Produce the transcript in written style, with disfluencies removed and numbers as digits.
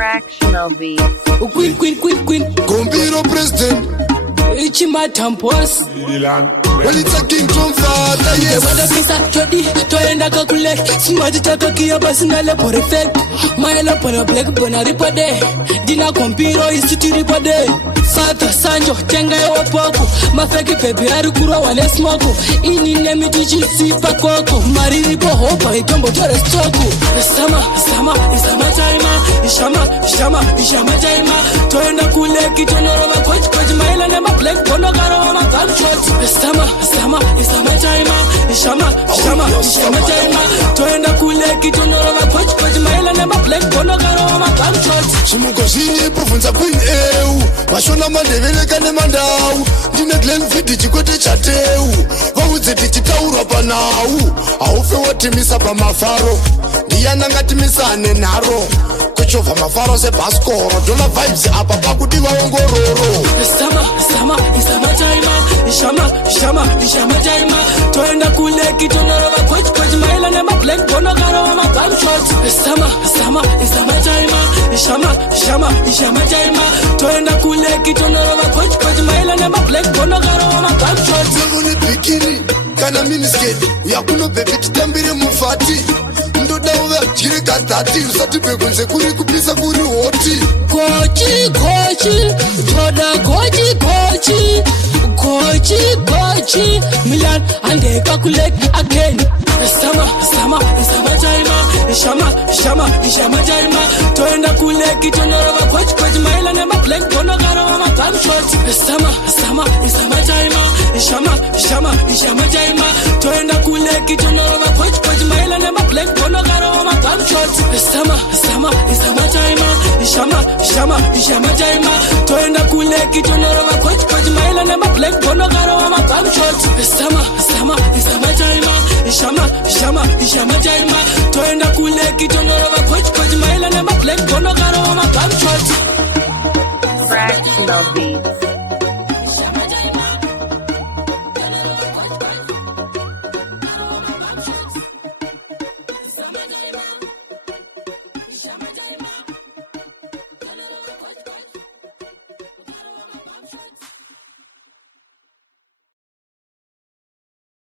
Fractional beats. Queen. Gombiro president. Ichima tampos. Well, it's a king from father, yes. Wada pisa jodi, toenda kakule. Simaji taka kia basi nale perfect. Maela pana black bona ripade. Dina kompiro isiti ripade. Fata sanjo, tenga ewa poko. Mafeki pepe harikura wale smoko. Ini nemi tuji sipa koko. Mariri po hopa, itombo tore stoko. Isama taima. Toenda kule kitonoro wa coach. Maela nema black bono garo wa magam shot. Isama taima. Toenda kule kitonoro wa coach. Maela nema black bono garo wa magam shot. Shimuko shini pufunza queen eu. Mashona mandevele kane mandau. Dine Glen Fiti chikote chateu. Wawuze tichitaura panau. Aufe watimisa pa mafaro. Diana ngatimisa nenaro. Kuchova mafaro se baskoro. Dola vibes apa pakudiwa ongororo. Isama taima. Toenda kule kitonoro wa coach. Maela nema black bono garo wa magam shot. Isama taima. Toenda kule kitonoro wa coach. Maela nema black bono garo wa magam shot. Zevuni bikini kana minisketi. Yakuno baby titambire mufati. Ndoda uwe jire katati. Usati begunze kuri kupisa kuri hoti. Kochi. Toda kochi. Milan ande calculate again. Isama taima. Toenda kule kitonoro wa coach. Maela nema black bono garo wa magam shot. Isama taima. Toenda kule kitonoro wa coach. Maela nema black bono garo wa magam shot. Isama taima. Toenda kule kitonoro wa coach. Maela nema black bono garo wa magam shot. Isama taima. Toenda kule kitonoro wa coach. Maela nema black bono garo wa magam shot. Fractional beats.